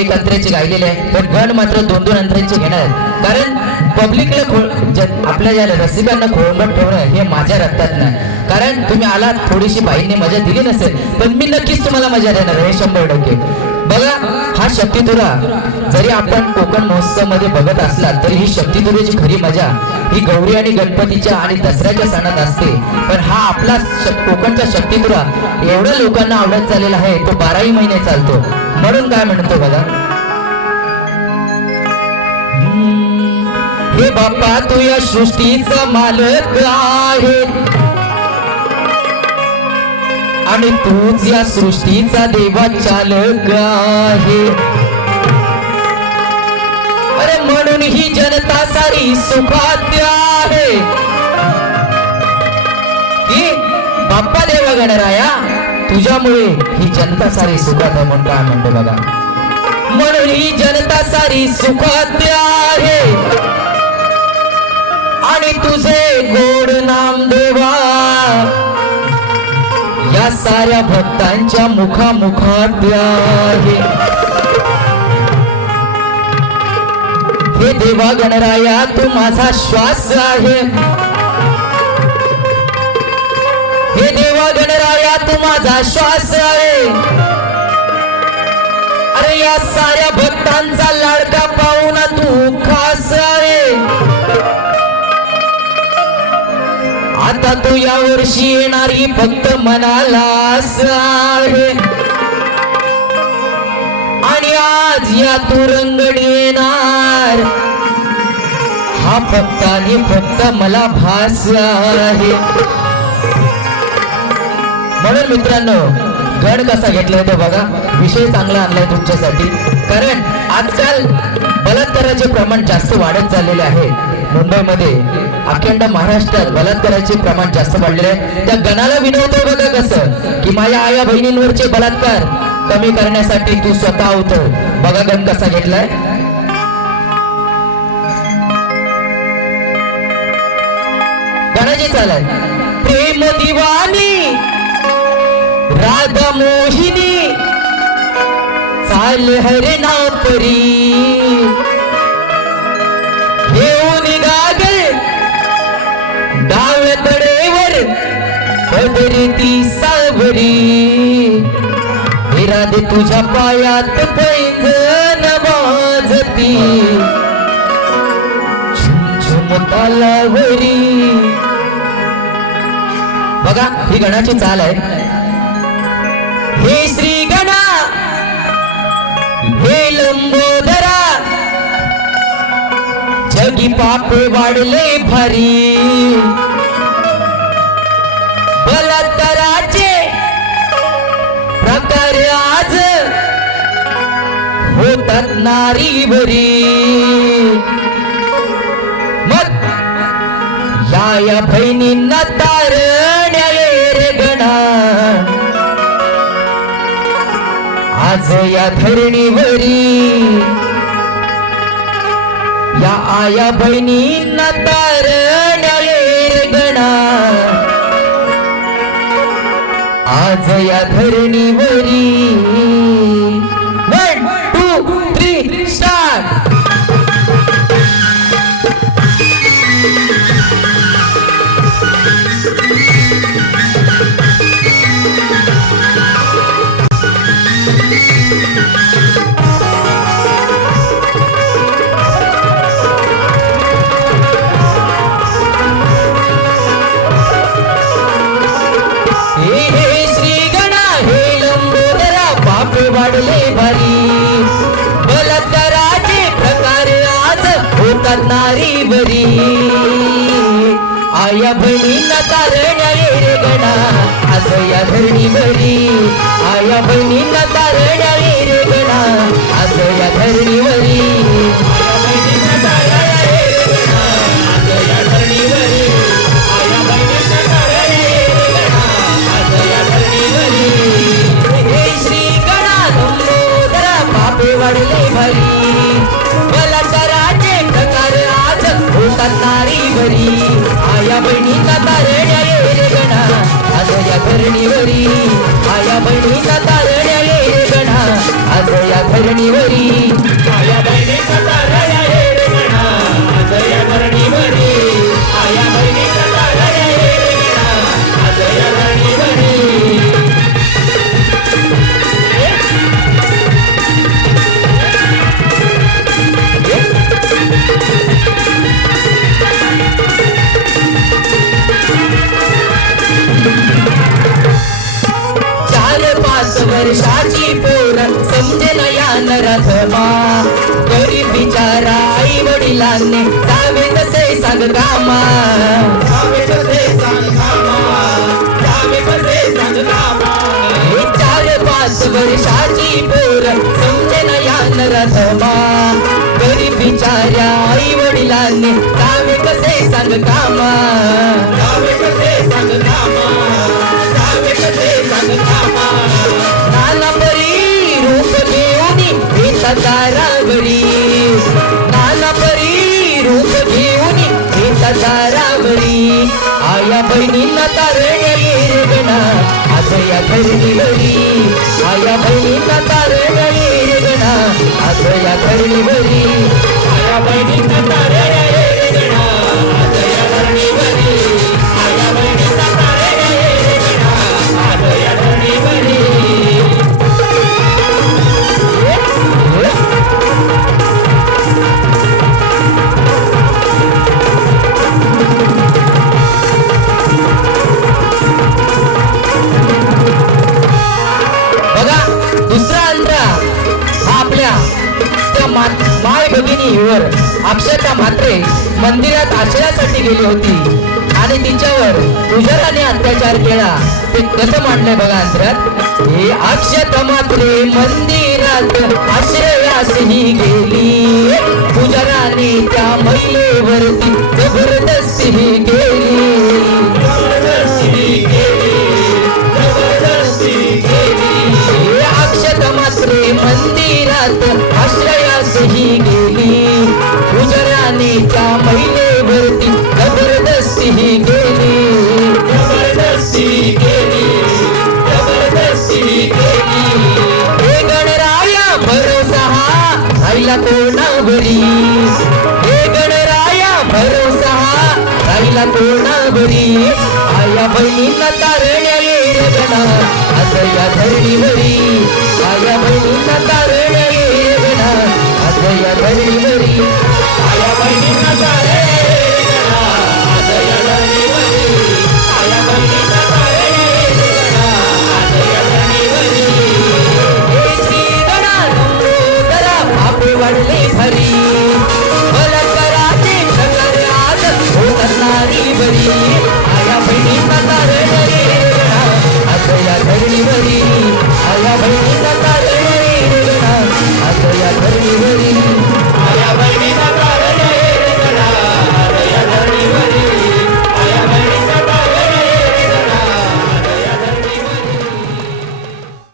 एक अंतराची गायलेली आहे, पण गण मात्र 2-2 अंतरांचे घेणार, कारण पब्लिकला आपल्या ज्या रसिकांना खोळंबट ठेवणं हे माझ्या रक्तात नाही. कारण तुम्ही आलात, थोडीशी बाईंनी मजा दिली नसेल, पण मी नक्कीच तुम्हाला मजा देणार हे 100%. बघा, हा शक्तितुरा जरी आपण कोकण महोत्सव मध्ये बघत असला तरी ही शक्तितुरेची खरी मजा ही गौरी आणि गणपतीच्या आणि दसऱ्याच्या सणात असते. पण हा आपला कोकणचा शक्तितुरा एवढ्या लोकांना आवडत झालेला आहे, तो 12ही महिने चालतो. म्हणून काय म्हणतो बघा, हे बाप्पा तू या सृष्टीचा मालक आहे आणि तूच या सृष्टीचा देवा चालक आहे. अरे म्हणून ही जनता सारी सुखात आहे की बाप्पा देवा गणराया तुझ्यामुळे ही जनता सारी सुखात आहे. म्हणून काय म्हणतो बघा, म्हणून ही जनता सारी सुखात आहे आणि तुझे गोड नाम देवा या साऱ्या भक्तांच्या मुखामुखात आहे. हे देवा गणराया तू माझा श्वास आहे, हे देवा गणराया तू माझा श्वास आहे. अरे या साऱ्या भक्तांचा लाडका पाहुणा तू खास आहे. आता तू या वर्षी येणारी फक्त मनाला आहे आणि आज या तू रंगणी येणार हा फक्त आणि फक्त मला भास आहे. म्हणून मित्रांनो, गण कसा घेतलाय तो बघा, विषय चांगला आणलाय तुमच्यासाठी. कारण आजकाल बलात्काराचे प्रमाण जास्त वाढत चाललेले आहे. मुंबईमध्ये अखंड महाराष्ट्रात बलात्काराचे प्रमाण जास्त वाढलेले आहे. त्या गणाला विनवतो बघा कसं की माझ्या आया बहिणींवरचे बलात्कार कमी करण्यासाठी तू स्वतः उतर. बघा गण कसा घेतलाय. गणाची चाल आहे, प्रेम दिवानी राधा मोहिनी चाल हरणा परी घेऊन गागल डाव्या कडेवर पदरी ती सावरी. हे राधे तुझ्या पायात पैंजण वाजती झुमझुम तालावरी. बघा ही गणाची चाल आहे. हे श्री गणा हे लंबोदरा जगी पाप वाढले भारी. बलात्काराचे प्रकार आज होतात नारीवरी. मग या बहिणींना तारण्या रे गणा आज या धरणीवरी. या आया बहिणींना तारण्या रे गणा आज या धरणीवरी. 1 2 3 स्टार्ट. वाढले भारी. बलात्काराचे प्रकार आज होतात नारीवरी. आया बहिणींना तारण्या रे गणा आज या धरणीवरी. आया बहिणींना तारण्या रे गणा आज या धरणीवरी. वाढले भारी. बलात्काराचे प्रकार आज होतात नारीवरी. आया बहिणींना तारण्या रे गणा आज या धरणीवरी. आया बहिणींना तारण्या रे गणा आज या धरणीवरी. 5 वर्षाची पोर समजे ना या नराधमा गरीब बिचारा आई वडिलांनी जावे तसे सांग कामा जावे कसे सांग कामा जावे कसे सांग कामा 4-5 वर्षाची पोर समजे ना या नराधमा गरीब बिचाऱ्या आई वडिलांनी जावे कसे सांग कामा जावे कसे सांग कामा जावे कसे सांग कामा नाना परी रूप घेऊन येतात दारावरी नाना परी रूप घेऊन येतात दारावरी आया बहिणींना तारण्या येरगणा आज या धरणीवरी आया बहिणींना तारण्या येरगणा आज या धरणीवरी आया बहिणीचा तारण्या येरगणा आज या धरणीवरी आया बहिणीचा तारण्या येरगणा आज या धरणीवरी बघा दुसरा अंतरा हा आपल्या त्या माय भगिनीवर अक्षता म्हात्रे मंदिरात आश्रयासाठी गेली होती आणि तिच्यावर पुजाराने अत्याचार केला ते कसं मांडलंय बघा अंतरात हे अक्षता म्हात्रे मंदिरात आश्रयासही गेली पुजाराने त्या महिलेवरती जबरदस्ती केली जबरदस्ती केली जबरदस्ती केली अक्षत मात्रे मंदिरात आश्रयासही गेली पुजाराने त्या महिलेवरती जबरदस्ती केली जबरदस्ती केली जबरदस्ती केली हे गणराया भरोसा हा राहिला कोणावरी हे गणराया भरोसा हा राहिला कोणावरी आया बहिणींना तारण्या येरगणा आज या धरणीवरी